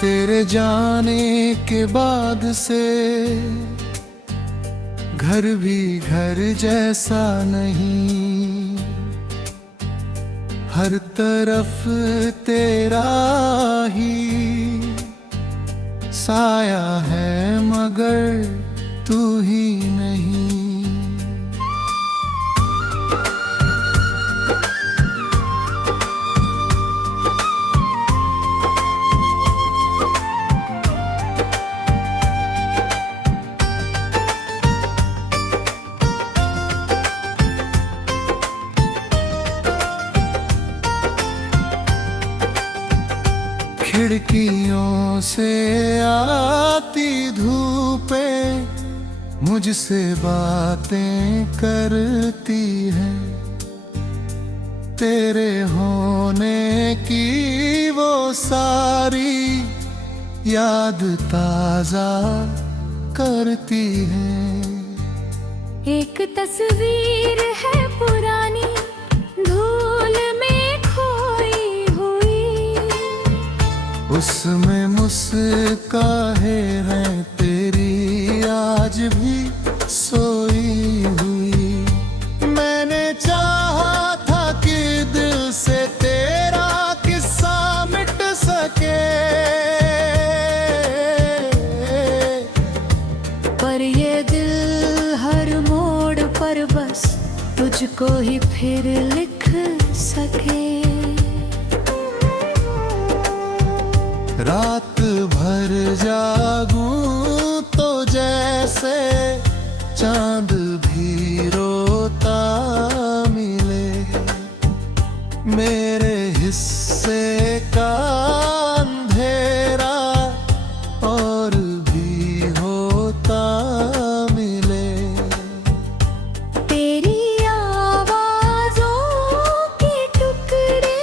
तेरे जाने के बाद से घर भी घर जैसा नहीं, हर तरफ तेरा ही साया है मगर तू ही नहीं। खिड़कियों से आती धूपें मुझसे बातें करती है, तेरे होने की वो सारी याद ताजा करती है। एक तस्वीर है पुरानी धूल में खोई हुई, उसमें मुस्कान है तेरी आज भी सोई हुई। मैंने चाहा था कि दिल से तेरा किस्सा मिट सके, पर ये दिल हर मोड़ पर बस तुझको ही फिर लिख सके। रात भर जागूं तो जैसे चांद भी रोता मिले, मेरे हिस्से का अंधेरा और भी होता मिले। तेरी आवाज़ों के टुकड़े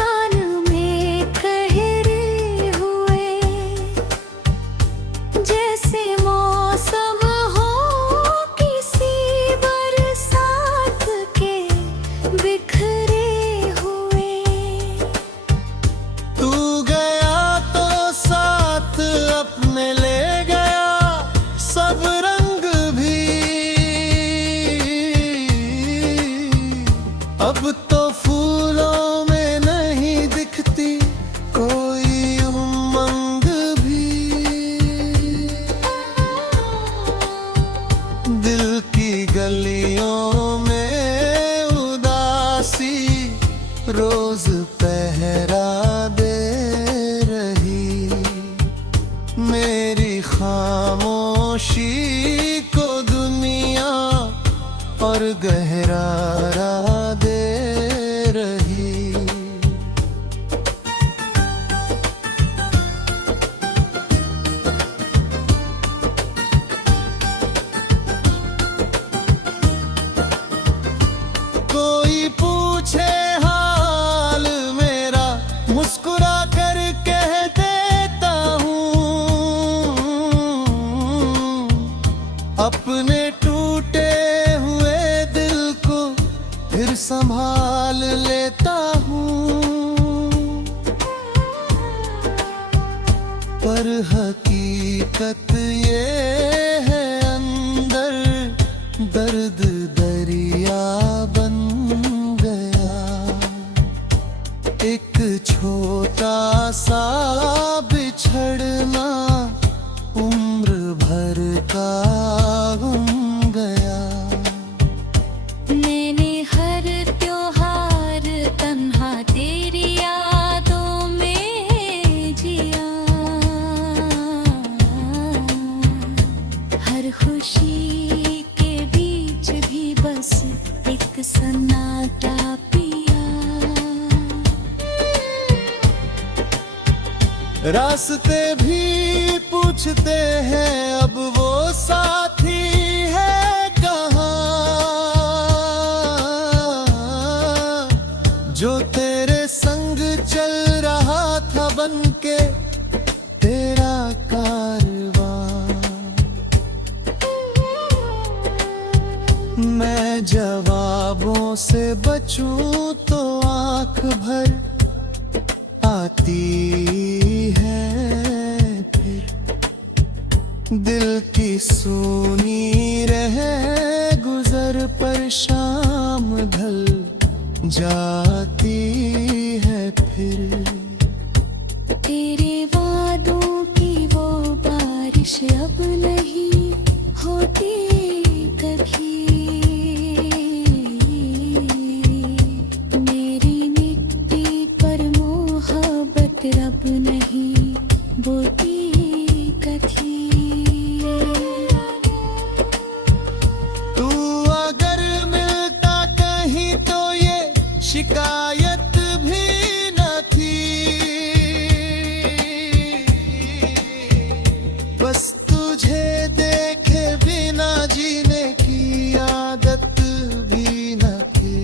कान में कह रहे हुए, जैसे मौसम हो किसी बरसात के बिखरे हुए। तू गया तो साथ अपने ले गया सब रंग भी, अब तो फूलों में नहीं दिखती कोई उमंग भी। दिल की गलियों में उदासी रोज पहरा दे रही, मेरी खामोशी को दुनिया और गहरारा दे रही। कोई पूछे हाल मेरा मुस्कुरा कर कह देता हूँ, अपने टूटे हुए दिल को फिर संभाल लेता हूँ, पर हकीकत ये है अंदर दर्द दरिया बन गया। एक छोटा सा बिछड़ना उम्र भर का गुम गया। मैंने हर त्योहार तन्हा तेरी यादों में जिया, हर खुशी के बीच भी बस एक सन्नाटा पिया। रास्ते भी पूछते हैं अब वो साथी है कहाँ, जो तेरे संग चल रहा था बनके तेरा कारवां। मैं जवाबों से बचूं तो आंख भर आती है दिल की सोनी रहे गुजर पर शाम ढल जाती है फिर। तेरे वादों की वो बारिश अब नहीं होती कभी। मेरी मिट्टी पर मोहब्बत रब नहीं बोती कभी। तू अगर मिलता कहीं तो ये शिकायत भी न थी। बस तुझे देखे बिना जीने की आदत भी न थी।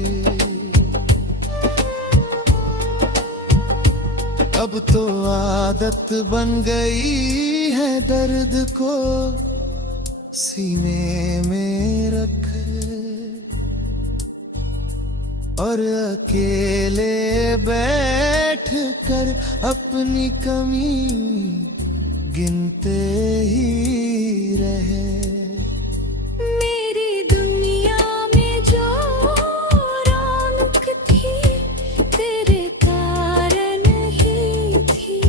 अब तो आदत बन गई है दर्द को सीने में रख और अकेले बैठ कर अपनी कमी गिनते ही रहे। मेरी दुनिया में जो रौनक थी तेरे कारण ही थी।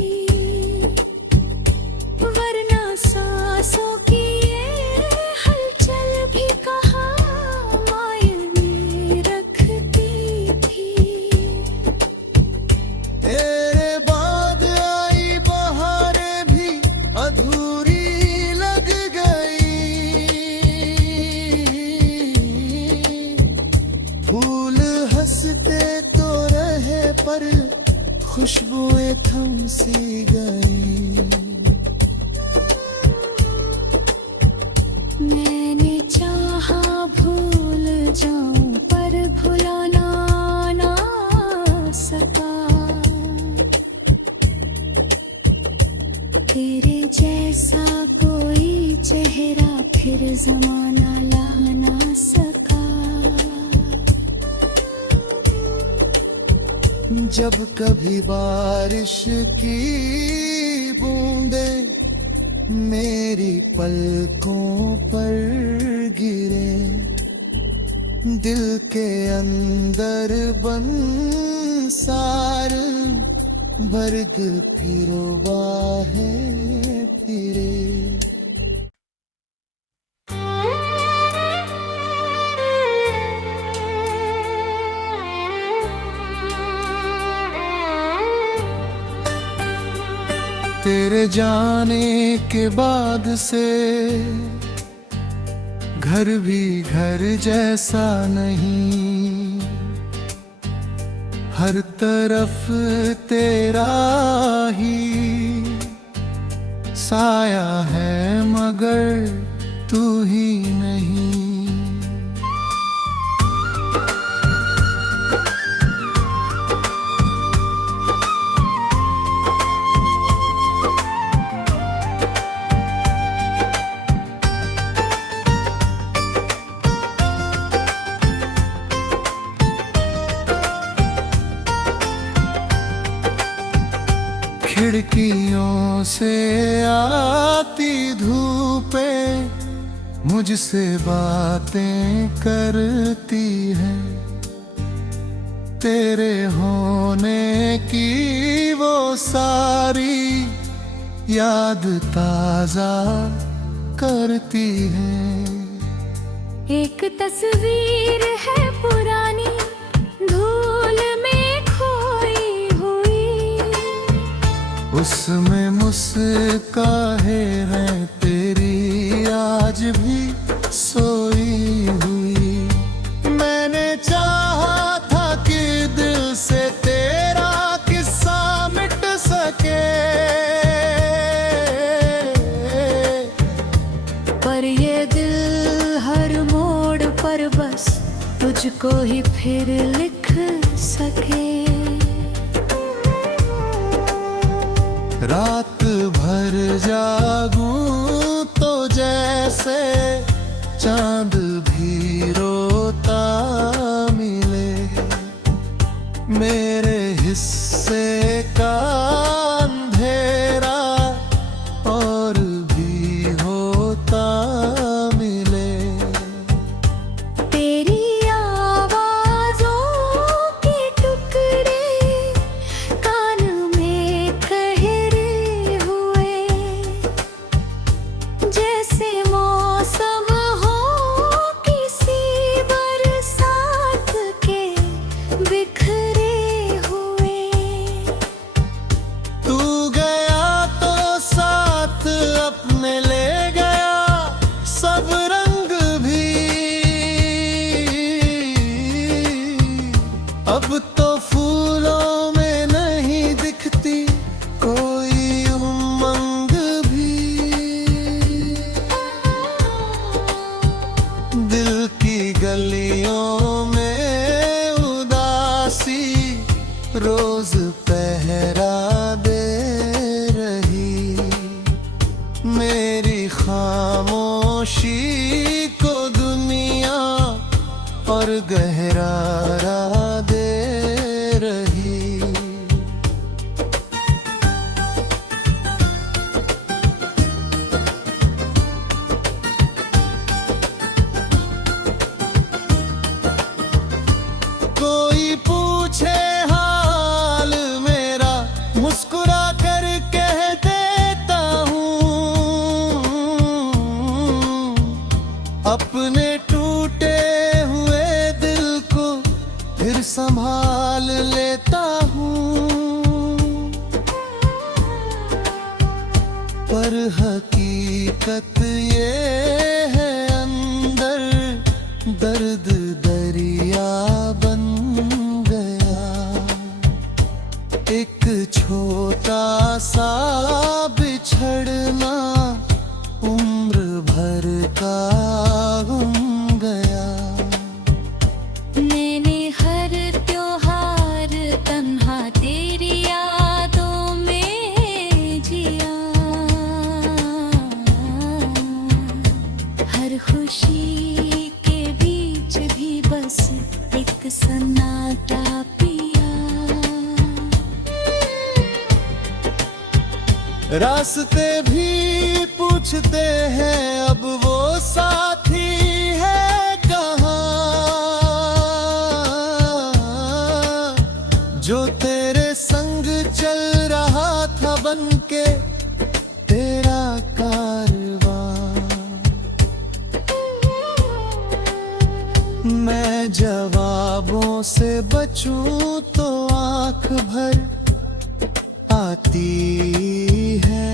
वरना सांसों की ये हलचल भी कहाँ मायने रखती थी। तेरे बाद आई बहारें भी अधूरी लग गई। फूल हंसते तो रहे पर खुशबुएं थम सी गई। मैंने चाहा भूल जाऊं पर भुलाना ना सका। तेरे जैसा कोई चेहरा फिर जमाना ला ना सका। जब कभी बारिश की बूंदे मेरी पलकों पर गिरे, दिल के अंदर बन सार बर्ग फिरो बाहे फिरे। तेरे जाने के बाद से घर भी घर जैसा नहीं। हर तरफ तेरा ही साया है मगर तू ही नहीं। खिड़कियों से आती धूपें मुझसे बातें करती हैं। तेरे होने की वो सारी याद ताजा करती है। एक तस्वीर है पुरानी धूल में खोई हुई। उसमें मुस्कान है तेरी आज भी सोई हुई। मैंने चाहा था कि दिल से तेरा किस्सा मिट सके, पर ये दिल हर मोड़ पर बस तुझको ही फिर लिख सके। रात भर जागूं तो जैसे चांद भी रोता मिले। मेरे हिस्से का अंधेरा और भी हो खामोशी को दुनिया और गहरारा दे रही। कोई पूछे हाल मेरा, मुस्कुरा कर कह देता हूँ, अपने टूटे हुए दिल को फिर संभाल लेता हूँ। पर हकीकत ये है अंदर दर्द दरिया बन गया। एक छोटा सा बिछड़ना उम्र भर का गुम गया। मैंने हर त्योहार तन्हा तेरी यादों में जिया, हर खुशी के बीच भी बस एक सन्नाटा पिया। रास्ते भी पूछते हैं अब वो साथी है कहाँ, जो तेरे संग चल रहा था बनके तेरा कारवां। मैं जवाबों से बचूं तो आंख भर आती है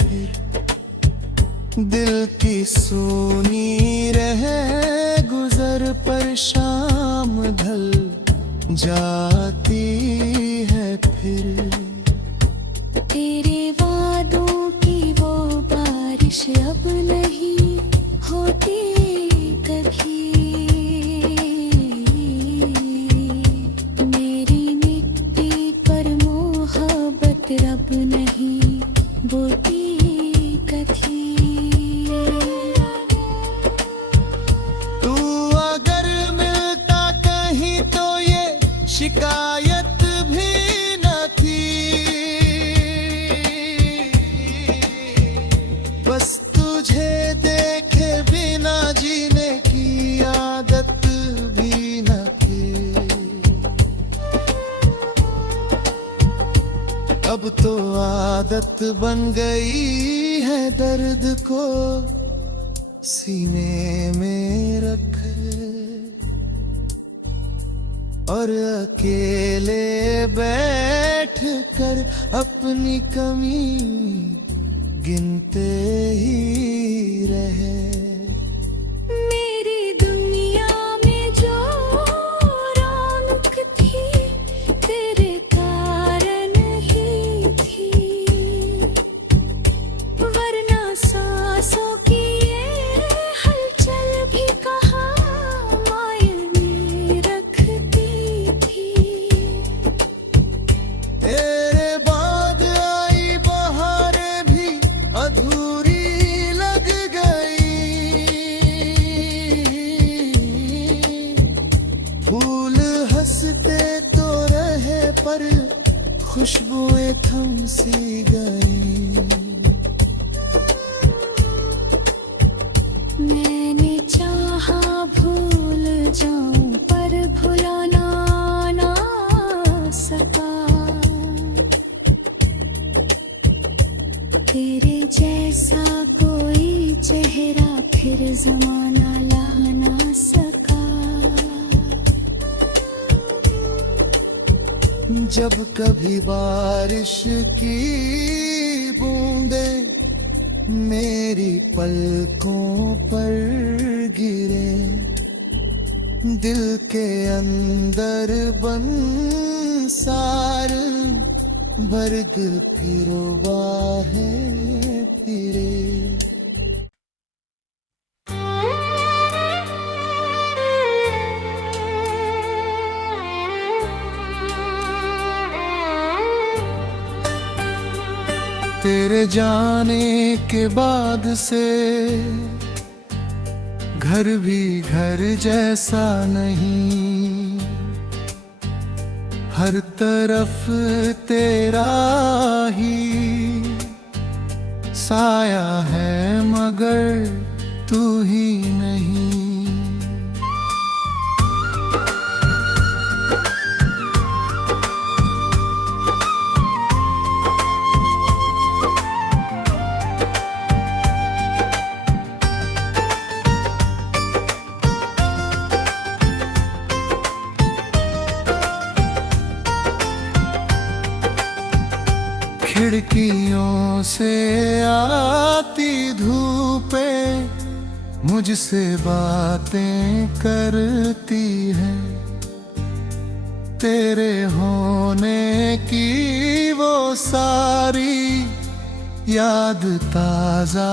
फिर, दिल की सुनी रहे गुजर पर शाम ढल जाती है फिर। तेरे वादों की वो बारिश अब नहीं होती कभी, मेरी मिट्टी पर मोहब्बत रब नहीं बोती कभी। तू अगर मिलता कहीं तो ये शिकायत भी न थी, बस तुझे देखे बिना जीने की आदत भी न थी। अब तो आदत बन गई है दर्द को सीने में रख, और अकेले बैठ कर अपनी कमी गिनते ही रहे। मेरी दुनिया में जो रौनक थी तेरे कारण ही थी, वरना सांसों की ये हलचल भी कहाँ मायने रखती थी। तेरे बाद आई बहारें भी अधूरी लग गई, फूल हंसते तो रहे पर खुशबुएं थम सी गई। मैंने चाहा भूल जाऊं पर भुलाना ना सका, तेरे जैसा कोई चेहरा फिर जमाना ला ना सका। जब कभी बारिश की बूंदें मेरी पलकों पर गिरे, दिल के अंदर बंसार बर्ग फिरो बाहें फिरे। तेरे जाने के बाद से घर भी घर जैसा नहीं, हर तरफ तेरा ही साया है मगर तू ही नहीं। खिड़कियों से आती धूपें मुझसे बातें करती है, तेरे होने की वो सारी याद ताजा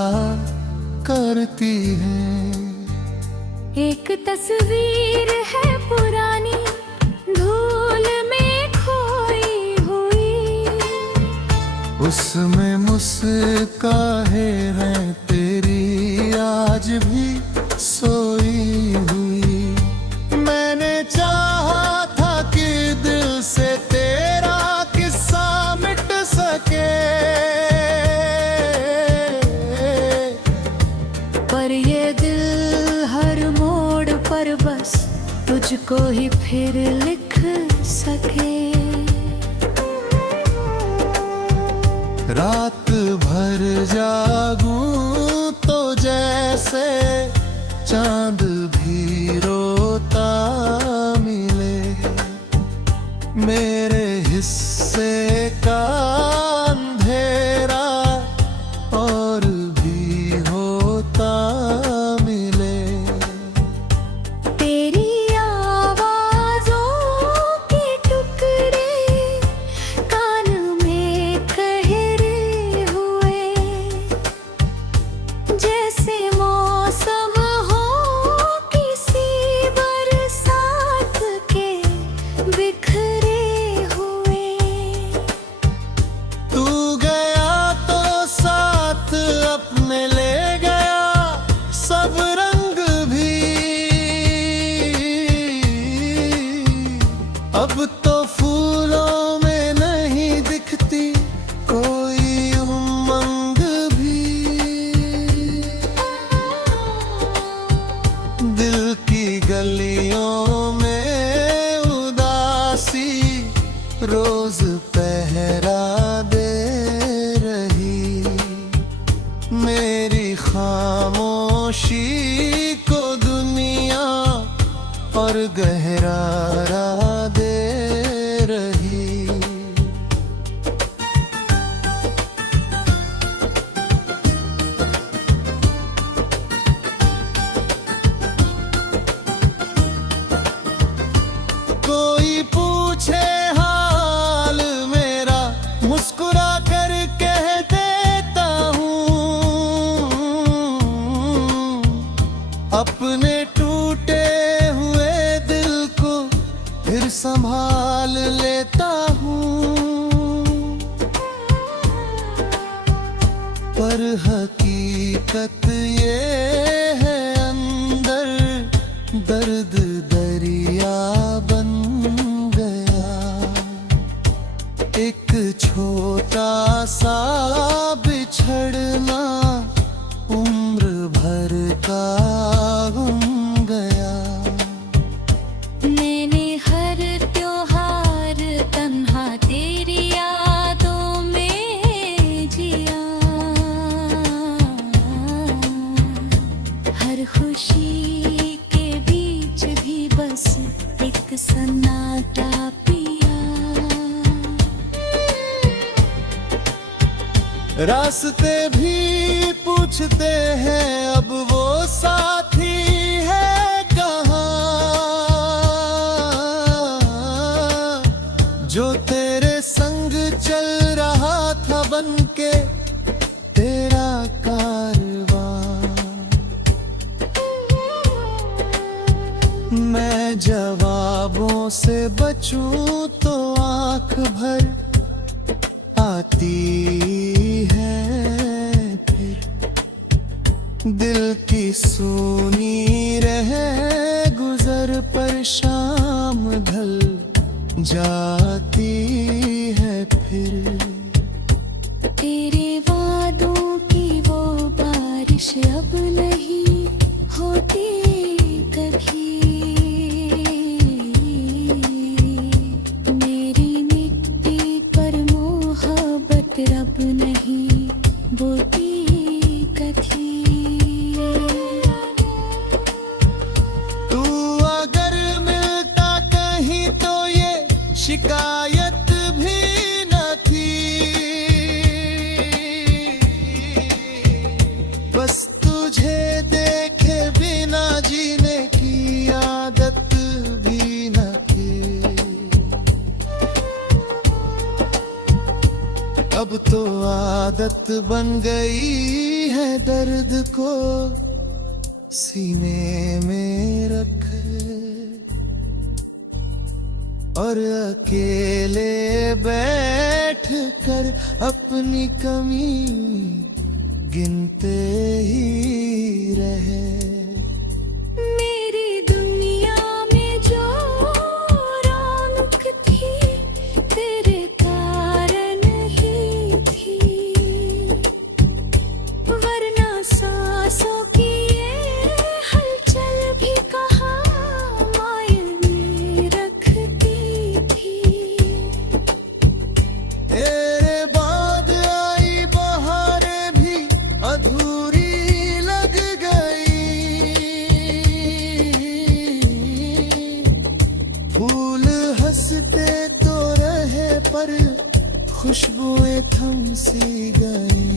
करती है। एक तस्वीर है पुरानी धूल में खोई हुई, उसमें मुस्कान है तेरी आज भी सोई हुई। मैंने चाहा था कि दिल से तेरा किस्सा मिट सके, पर ये दिल हर मोड़ पर बस तुझको ही फिर लिख सके। रात भर जागूं तो जैसे चांद भी रोता मिले, मेरे हिस्से का अंधेरा और भी होता मिले। तेरी आवाज़ों के टुकड़े कान में कह रहे हुए, जैसे मौसम हो किसी बरसात के बिखरे हुए। तू गया तो साथ अपने ले गया सब रंग भी, अब तो फूलों में नहीं दिखती कोई उमंग भी। दिल की गलियों में उदासी रोज पहरा दे रही, मेरी खामोशी को दुनिया और गहरारा दे रही। कोई पूछे हाल मेरा मुस्कुरा कर कह देता हूँ, अपने टूटे हुए दिल को फिर संभाल लेता हूँ, पर हकीकत ये है अंदर दर्द दरिया बन गया। एक छोटा सा बिछड़ना उम्र भर का गुम गया। मैंने हर त्योहार तन्हा तेरी यादों में जिया, हर खुशी के बीच भी बस एक सन्नाटा पिया। रास्ते भी पूछते हैं अब वो साथी है कहाँ, जो तेरे संग चल रहा था बनके तेरा कारवां। मैं जवाबों से बचूं तो आंख भर आती है दिल की सोनी रहे गुजर पर शाम ढल जाती है फिर। तेरे वादों की वो बारिश अब नहीं होती कभी। मेरी मिट्टी पर मोहब्बत रब नहीं बोती कभी। तू अगर मिलता कहीं तो ये शिकायत भी न थी। बस तुझे देखे बिना जीने की आदत भी न थी। अब तो आदत बन गई है दर्द को सीने में रख और अकेले बैठ कर अपनी कमी गिनते ही रहे। मेरी दुनिया में जो रौनक थी तेरे कारण ही थी। वरना सांसों की ये हलचल भी कहाँ मायने रखती थी। तेरे बाद आई बहारें भी अधूरी लग गई। फूल हंसते तो रहे पर खुशबुएं थम सी गई।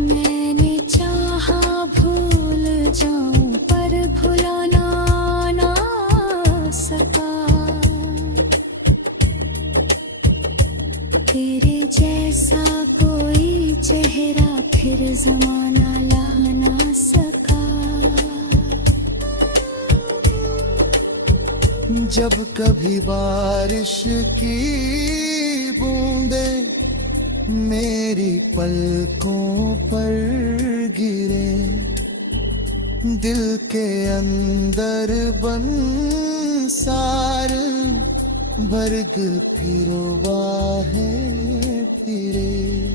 मैंने चाहा भूल जाऊं पर भुलाना ना सका। तेरे जैसा कोई चेहरा फिर जमाना ला ना सका। जब कभी बारिश की बूंदें मेरी पलकों पर गिरे, दिल के अंदर बन सार बर्ग फिरो बाहें फिरे।